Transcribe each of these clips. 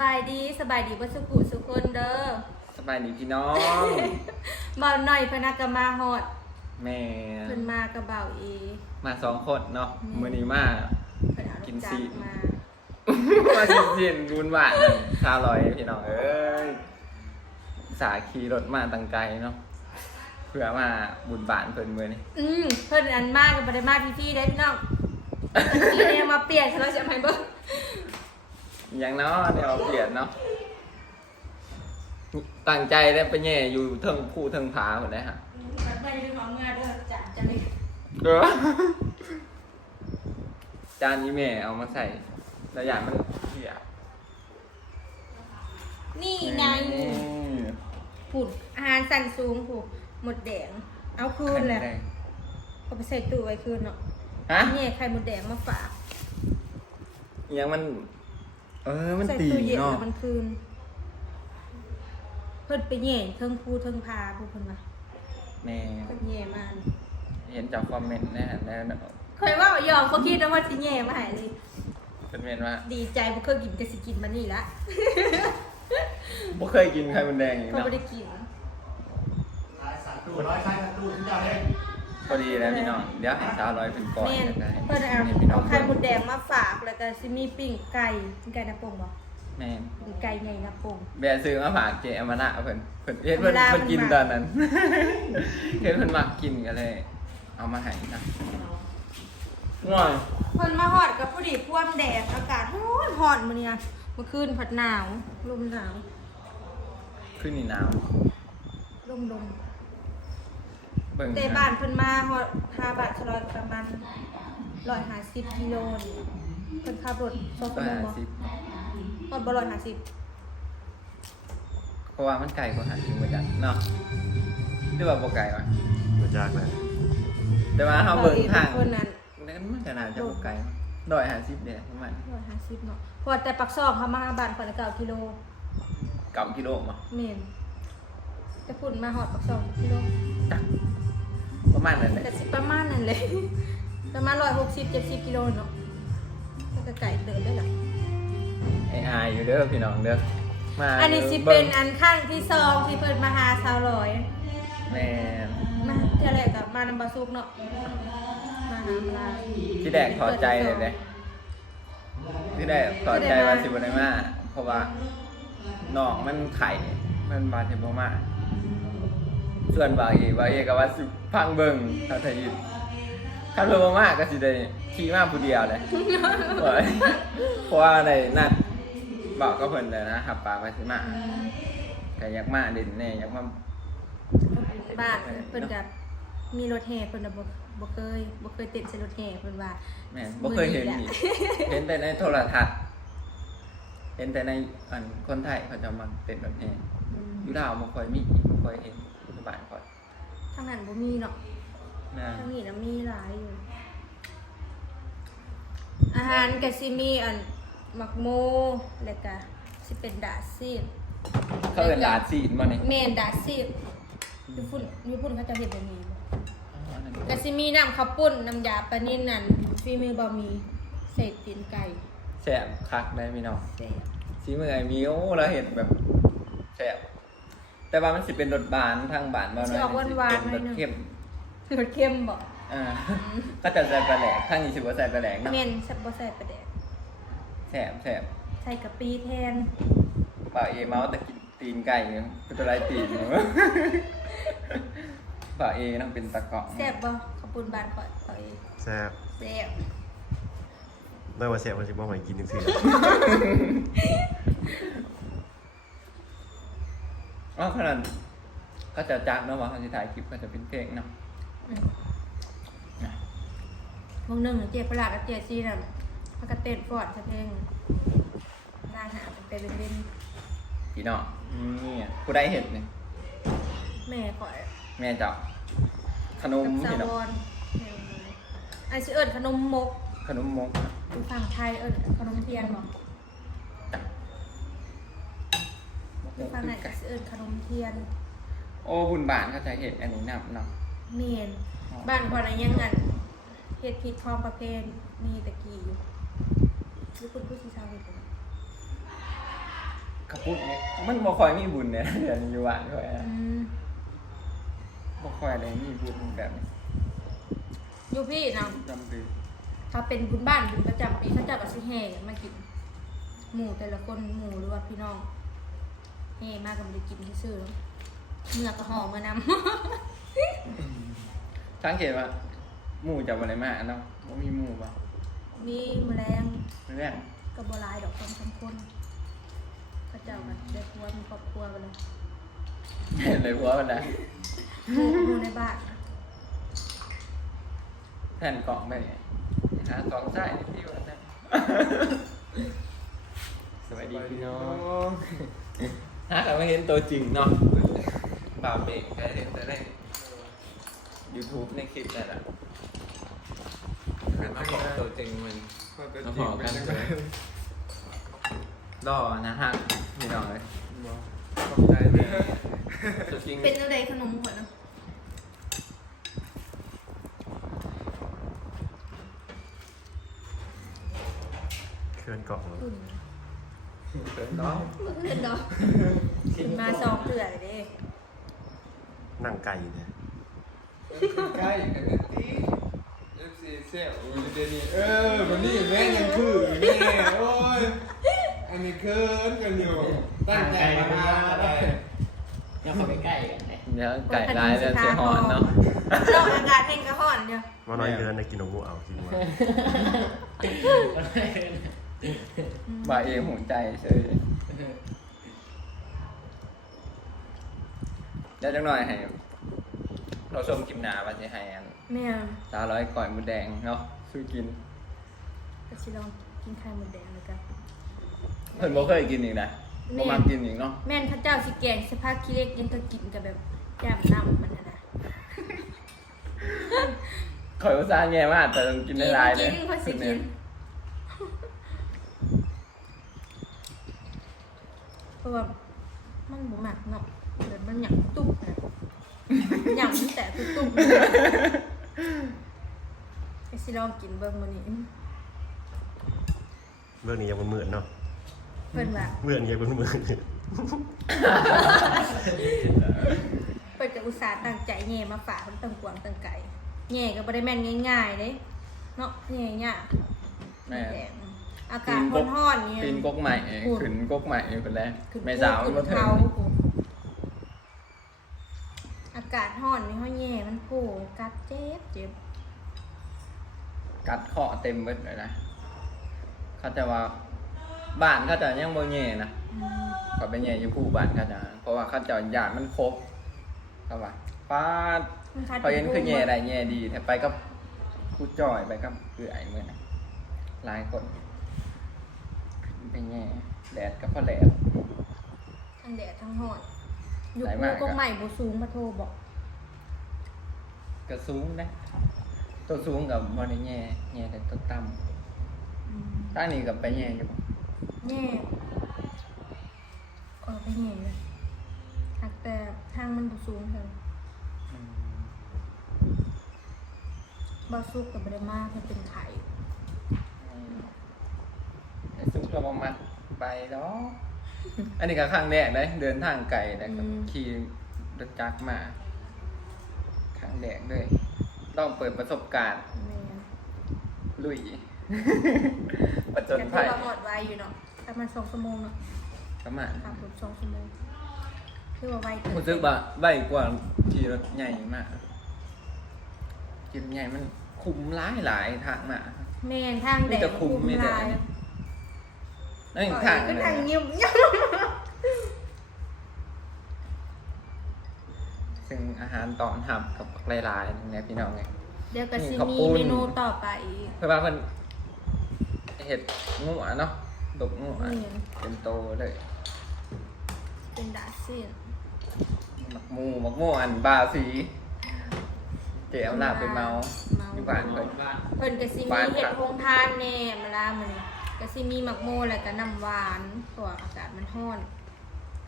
บายดีสบายดีบ่สุขุสุคนเด้อสบายดีพี่น้องบ่าวหน่อยพนักกมาฮอดแม่เพิ่นมากับบ่าวเอ มาสองคนเนาะอืม มือนี้มา เพิ่นเอารกิถนจัซีกรมามากินสินบุญหวานชาลอยพี่น้องเอ้ยสาขี่รถมาตังไกลเนาะเพื่อมาบุญบานเพิ่นมือนี้อืมเพิ่นอันมากกับบ่ได้มาพี่ๆเด้พี่น้องทีนี้มาเปลี่ยนเราจะให้เบิ่ง อย่างเนาะเดี๋ยวเปลี่ยนเนาะตั้งใจได้ไปแย่อยู่เทิงผู้เทิงผาคนได้ฮะไปดูของเงาเด้อจัดจะเลยเออจานนี้แม่เอามาใส่แล้วอย่างมันเหี่ยนี่ไงผุดอาหารสั่นสูงผูกหมดแดง เอาคืนแหละเอาไปใส่ตู้ไว้คืนเนาะฮะนี่ไข่หมดแดงมาฝากอิหยังมัน เออ มันใส่ตีตู้เย็นเนาะแล้วมันคืน เพิ่นไปแย่งเทิงภูเทิงพาพวกเพิ่นว่าแม่เพิ่นแย่มาเห็นจากคอมเมนต์แน่แน่เคยว่ายอมเขาคิดนะว่าสิแย่มาให้เลยเป็นเมนว่าดีใจบ่เคยกินก็สิกินมานี่ละบ่เคยกินไข่มันแดงอีกเขาเนาะ บ่ได้กิน ร้อยสามตู้ร้อยใช้สามตู้ที่เจ้าเอง พอดีแล้วพี่น้อง เดี๋ยวให้สาวร้อยเป็นก่อนแม่นแล้วก็ให้เพิ่นเอาให้พี่น้อเอางไข่หมดแดงมาฝากแล้วก็สิมีปิ้งไก่ปิ้งไก่น้ำปงบ่แม่นปิ้งไก่ใหญ่น้ำปง แบะซื้อมาฝากเจอมานะเพิ่นเพิ่นเฮ็ดเพิ่นเวลาเพิ่นกินมันมา ตอนนั้น เฮ็ดเพิ่นมักกินก็เลย เอามาให้นะง่อยเพิ่นมาฮอดกับผู้ดีพ่วมแดดอากาศร้อนร้อนมื้อนี้นะเมื่อคืนผัดหนาวลมหนาวขึ้นนี่หนาวลมลม เบิ่งแต่บ้านเพิ่นมาฮอดทาบาทชลอยประมาณร้อยห้าสิบกิโลนี่เพิ่นขับรถสองก็ชั่วโมงหาบ่สิบฮอดบ่ร้อยห้าสิบเพราะว่ามันไกลกว่าหาสิบเหมือนกันเนาะหรือว่าบ่ไกลวะมาจากไหนแต่ว่าเฮาเบิ่งทางเพิ่นนั้นนั่นมันขนาดจะบ่ไกลร้อยห้าสิบเด้ประมาณร้อยห้าสิบเนาะเพราะว่าแต่ปักซองเขามาบ้านเพิ่นเก้ากิโลเก้ากิโลมาแม่น แต่พุ่นมาฮอดปักซองกิโลจักประมาณนั้นแหละแต่สิประมาณนั้นเลย ประมาณร้อยหกสิบเจ็ดสิบกิโลเนาะมันก็ไก่เดินได้หรอไอ้อายอยู่เด้อพี่น้องเด้อมาอันนี้สิเป็นอันข้างที่สองที่เพิ่นมาหาสาวลอยแม่นมาเท่าไรกับมานำบาซุกเนาะมาหามาลาที่แรกถอดใจเลยเด้ที่แรกถอดใจว่าสิบ่ได้มาเพราะว่าน้องมันไข่มันบาดเจ็บบ่มา ส่วนบางอีกบางอีกก็ว่าสิพังเบิ่งถ้าทยินถ้าเพิ่นบ่มาก็สิได้ขี่มาผู้เดียวเลยเพราะว่าได้นัดบอกกับเพิ่นเลยนะครับปากว่าสิมาก็อยากมาเด่นแน่อยากมาบ้านเพิ่นกับมีรถแห่เพิ่นน่ะบ่บ่เคยบ่เคยติดใส่รถแห่เพิ่นว่าแม่นบ่เคยเห็นอีกเห็นแต่ในโทรทัศน์เห็นแต่ในอันคนไทยเขาจะมาเต้นแบบนี้อืมอยู่ลาวบ่ค่อยมีบ่ค่อยเห็นที่ บ้านค่อยทางนั้นบ่มีเนาะนะทางนี้น่ะมีหลายอยู่ อาหารก็สิมีอันหมักโมแล้วก็สิเป็นดาดซีดเขาเอิ้นลาดซีนบ่นี่แม่นดาดซีดญี่ปุ่นญี่ปุ่นเขาจะเฮ็ดแบบนี้บ่ก็สิมีน้ำข้าวปุ้นน้ำยาปลานิ่นนั่นฝีมือบะหมี่ใส่ตีนไก่แซ่บคักได้พี่น้องแซ่บสีมือไอ้มีโอ้เราเห็นแบบแซ่บ แต่ว่ามันสิเป็นรสบานทางบ้านบ่น้อยสิเป็นรสเข้มรสเข้มบ่อ่าก็จะใส่ปลาแหลกทางนี้สิบ่ใส่ปลาแหลกเนาะแม่นใส่บ่ใส่ปลาแดกแซ่บแซ่บใส่กะปิแทนป่าเอเมาแต่กินตีนไก่เนี่ยเป็นตัวไรตีนเนี่ยป่าเอต้องเป็นตะเกาะแซ่บบ่ข้าวปุ้นบ้านข่อยข่อยแซ่บแซ่บได้ว่าแซ่บมันจะบ่ใหม่กินจัง ซี่อ๋อขนาดก็จะจักเนาะว่าเขาจะถ่ายคลิปก็จะเป็นเพลงเนาะอืมวงหนึงเจ๊ปลากับเจ๊ซีน่ะพากันเต้นฟอดซะเพลงร้านหาไปเล่นพี่น้องนี่อะผู้ใดเห็นเนี่ยๆแม่ข่อยแม่เจ้าขนมกับสาพี่น้อวงอนไอ้สิเอิ้นขนมมก ขนมมกอยู่ฝั่งไทยเอิ้นขนมเทียนบ่อ ยู่ฝั่งไหนก็สิเอิ้นขนมเทียนโอ้บุญบานเขาจะเห็นอันนี้นับเนาะเมียนบ้านข่อยน่ะยังงั้นเฮ็ดผิดคลองประเพณีตะกี้อยู่ญี่ปุ่นผู้สิสาวเฮ็ดบ่ขับปุ้นเนี่ยมันบ่ค่อยมีบุญเนี่ยเดี๋ยวนี้อยู่บ้านค่อยอะอืมบ่ค่อยได้มีบุญแบบนี้อยู่พี่นะจำปีถ้าเป็นบุญบ้านบุญประจำปีเขาเจะกับสิแห่มากินหมู่แต่ละคนหมู่หรือว่าพี่น้อง แห่มากกับได้กินที่ซื่อๆเมื่อกระหอมเมื่อนำสังเกตว่าหมู่จะบ่ได้มาเนาะบ่มีหมู่บ่มีแมลงเรื่องกับบหลายดอกคนสองคนเขาเจ้ากันได้ครัวมีครอบครัวไปเลยเห็นเลยหัวมันนะหมู่หมู่ในบ้านนะแผ่นกล่องไปเนี่ยหาสองสายที่ว่านะสวัสดีพี่น้อง ฮะแต่ไม่เห็นตัวจริงเนาะบ่าวเบรกแค่เห็นแต่ใน YouTube ในคลิปนั่นแหละหันมาบอกตัวจริงมันความเป็นจริงเป็นยังไงรอนะฮะพี่น้องเลยขอบใจเลยตัวจริงเป็นอะไรขนมหัวนะเคลื่อนเกาะเลยอุ่น เกินน้องเล่นดอกมาสองเถื่อเลยเด้นั่งไก่เนี่ยใกล้กันนะตีเอฟซีเซลเดยวนี้เออวันนี้แม่งยังคือนี่โอ้ยอันนี้เคินกันอยู่ตั้งใจมาได้ยังเข้าไปใกล้กันเลยเดี๋ยวไก่ลายแล้วเสียหอนเนาะดอกอากาศแห้งกระห่อนเนี่ยมาน้อยเกินในกินนมงูเอาจริงว่า บ่าเองหูใจเฉยเดี๋ยวจังหน่อยให้ เราชมกิมนาว่าจะให้อันแม่สาวร้อยก่อยมือแดงเนาะสู้กินก็สิลองกินไข่มดแดงเลยกันเพิ่นบ่เคยกินอีกนะบ่มากินอีกเนาะแม่นพระเจ้าสิแกงสภาพขี้เล็กยังก็กินกับแบบแจ่มน้ำมันน่ะนะข่อยอุตส่าห์แย่มากแต่ต้องกินได้หลายเลยกินเขาสิกินเพ ราะว่ามันบ่หมักเนาะเดี๋ยวมันหยักตุ๊บนะหยักตั้งแต่ตุ๊บๆเลยไอ้สิลองกินเบิ่งมื้อนี้เรื่องนี้ยังมันเหมือนเนาะเพิ่นว่าเหมือนยังมันเหมือนเพิ่นจะอุตส่าห์ตั้งใจแย่มาฝากเพิ่นตั้งกวางตั้งไก่แย่ก็บ่ได้แม่นง่ายๆเด้เนาะแย่ยากแม่แดง อากาศร้อนๆเนี่ย ปีนกกใหม่พูดขึ้นกกใหม่คนแรกขึ้นแม่สาวขึ้นก็เถิเขางพูดอากาศร้อนนี่เฮาแย่มันโผล่กัดเจ็บเจ็บ กัดเคาะเต็มเบิดเลยนะเขาจะว่าบ้านเขาจะยังบ่แย่นะอืมก็ไปแย่อยู่ผู้บ้านเขาจะเพราะว่าเขาจะญาติมันครบเขาว่าป้าดมันคัดเขาเห็นคือแย่ได้แย่ดีแต่ไปกับครูจ่อยไปกับเอื่อยเมื่อนะหลายคนขึ้น ไปแย่แดดก็พอแดด ทั้งแดดทั้งร้อนอยู่ไหนกูมากก็อะใหม่บ่สูงมาโทรบอกก็สูงนะตัวสูงกับบอลแย่แย่แต่ตัวต่อืมำตั้งนี้กับไปแย่อยู่บ่แย่เออไปแย่เลยหักแต่ทางมันบ่สูงเท่าบ่สุกก็บ่ได้มากมันเป็นไข่ ไอ้ซุป เราประมาณไปแล้วอันนี้ก็ครั้งแรกเลยเดินทางไกลแต่กับขี่รถจักรมาครั้งแรกเลยต้องเปิดประสบการณ์แม่นลุย ประจนแต่ภัยที่ว่าหมดไวอยู่เนาะประมาณ2ชั่วโมงเนาะประมาณขับรถ2ชั่วโมงคือว่าไวเกินรู้สึกว่าไวกว่าขี่รถใหญ่มากขี่รถใหญ่มันคุมหลายหลายทางมา แม่นทางแดมีดแต่คุมมีแต่ลาย นั่นอีกทางหก็นึ่งทางเงียบซึ่งอาหารตอนทำกับหลายๆเนี่ยพี่น้องไง เดี๋ยวก็สินี่ข้าวมีปุ้น เมนูต่อไปอีก เพื่อว่ามันเห็ดงูอะเนาะดกงูอะนี่เป็นโตเลยเป็นดาซินหมักมูหมักมูอันบาสีเจ๋วหน้าเป็นเมาอยู่บ้านเลยบ้านเพิ่นก็สิบ้ามีนเห็ดครับโฮงทานแน่มาลามื้อนี้ ก็สิมีหมักโมแล้วก็น้ำหวานตัวอากาศมันร้อน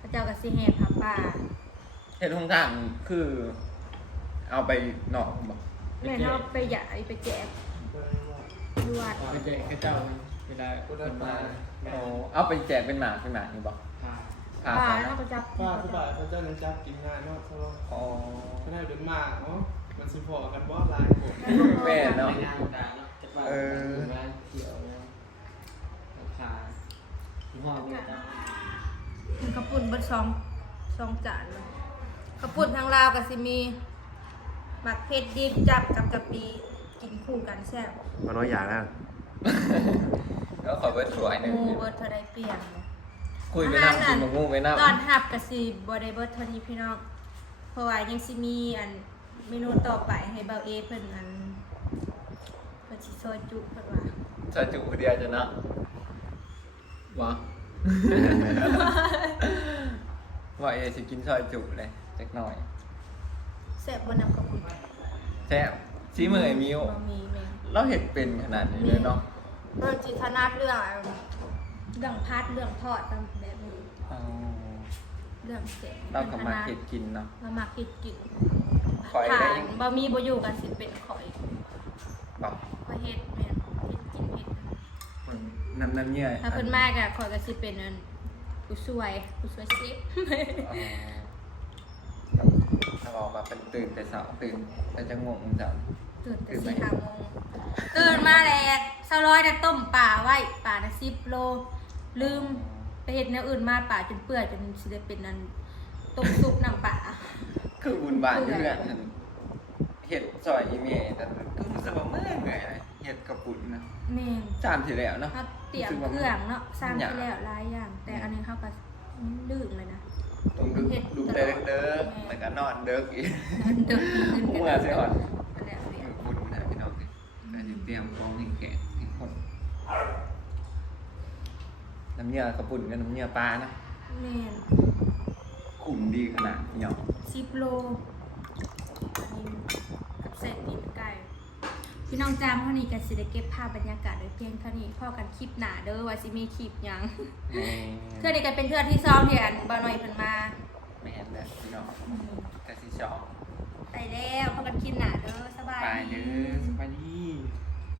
พระเจ้าก็สิแห่ผ้าป่าเห็ดทงทางคือ เอาไปหนอกบอกแม่เฮาไปหยายไปแจกอยู่วัดไปเจอข้าเจ้าเวลาคนมาเอาเอาไปแจกเป็นหมากเป็นหมากนี่บอกพาพาป่าไปแล้วก็จับป้าสบายพระเจ้าเลยจับกินงานเนาะสโลอ๋อก็ได้เป็นมากเนาะมันสิพอกันบ่หลายคนแม่เนาะงาน การเนาะจะว่าร้านเที่ยวแล้วราคาที่ห้องเนี่ยจ้ะมันกระปุ่นเบดสองสองจานเลยกระปุ่นทางลาวกับซิมีหมักเผ็ดดิบจับกับกะปิกินคู่กันแซ่บมาน้อยอย่างแล้วแล้วขอเบิร์ดสวยหนึ่งหมูเบิดเท่าได้เปลี่ยนเลยคุยไปนั่งกินมะม่วงไปนั่งตอนหับกับซีบอได้เบิร์ดเท่านี้พี่น้องเพราะว่ายังซิมีอันเมนูต่อไปให้เบาเอเพิ่นอันเพิ่นสิซอยจุเพิ่นว่าจะจุเดียวจะเนาะ วะว่าเอสิกินซอยจุเลยจักหน่อยแซ่บบ่นำกับคุณแซ่บซีมือไอ้มิวบ่มีแม่งเราเห็ดเป็นขนาดนี้เลยเนาะเพิ่นสิถนัดเรื่องอันเรื่องพัดเรื่องทอดตามแบบนี้อ๋อเรื่องเสร็จเราก็มาเห็ดกินเนาะเรามาเฮ็ดกินข่อยทาได้นบ่มีบ่อยู่กันสิเป็นข่อยบอกข่อยเฮ็ดแม่นเฮ็ดกินเฮ็ด น้ำน้ำเยื่อถ้าเพิ่นมากอะข่อยก็สิเป็นอันผู้ช่วยผู้ช่วยซิปอ๋อถ้าบอกว่าเป็นตื่นแต่เช้าตื่นแต่จะงงจังตื่นแต่ตื่นไหมสี่ห้าโมงตื่นมาแล้วเช้าร้อยน่ะต้มป่าไว้ป่าน่ะสิบโล ลืมไปเฮ็ดแนวอื่นมาป่าจนเปื่อยจนสิได้เป็นอันต้มซุปน้ำป่าคือบุญบานอยู่เนี่ยเห็ดซอยอีเมลแต่ก็รู้สึกว่าเมื่อยเมื่อยเลยเห็ดกระปุนนะแม่นจานที่แล้วเนาะเขาเต รียมเครื่องเนาะสร้างไปแล้วหลายอย่าง แต่อันนี้เขาก็ลื่นเลยนะต้องดูดูเด้อเด้อแล้วก็นอนเด้ออีกเดินขึ้นเมื่อสิอ่อนแล้วเรียนบุญนะพี่น้องก็จะเตรียมฟองให้แกะให้คนน้ำเยื่อกระปุนกับน้ำเยื่อปลานะแม่นขุ่มดีขนาดเหนียวสิบโลอันนี้กับเศษตีนไก่ พี่น้องจามเท่านี้กันสิได้เก็บภาพบรรยากาศโดยเพียงเท่านี้พ่อกันคลิปหนาเด้อว่าสิมีคลิปหยังแม่เพื่อนนี้กันเป็นเพื่อนที่ซ้อมเถียนบ่าวหน่อยเพิ่นมาแม่นแบบพี่น้องกะสิชอบไปแล้วพ่อกันคลิปหนาเด้อสบายไปดีเด้อสบายดี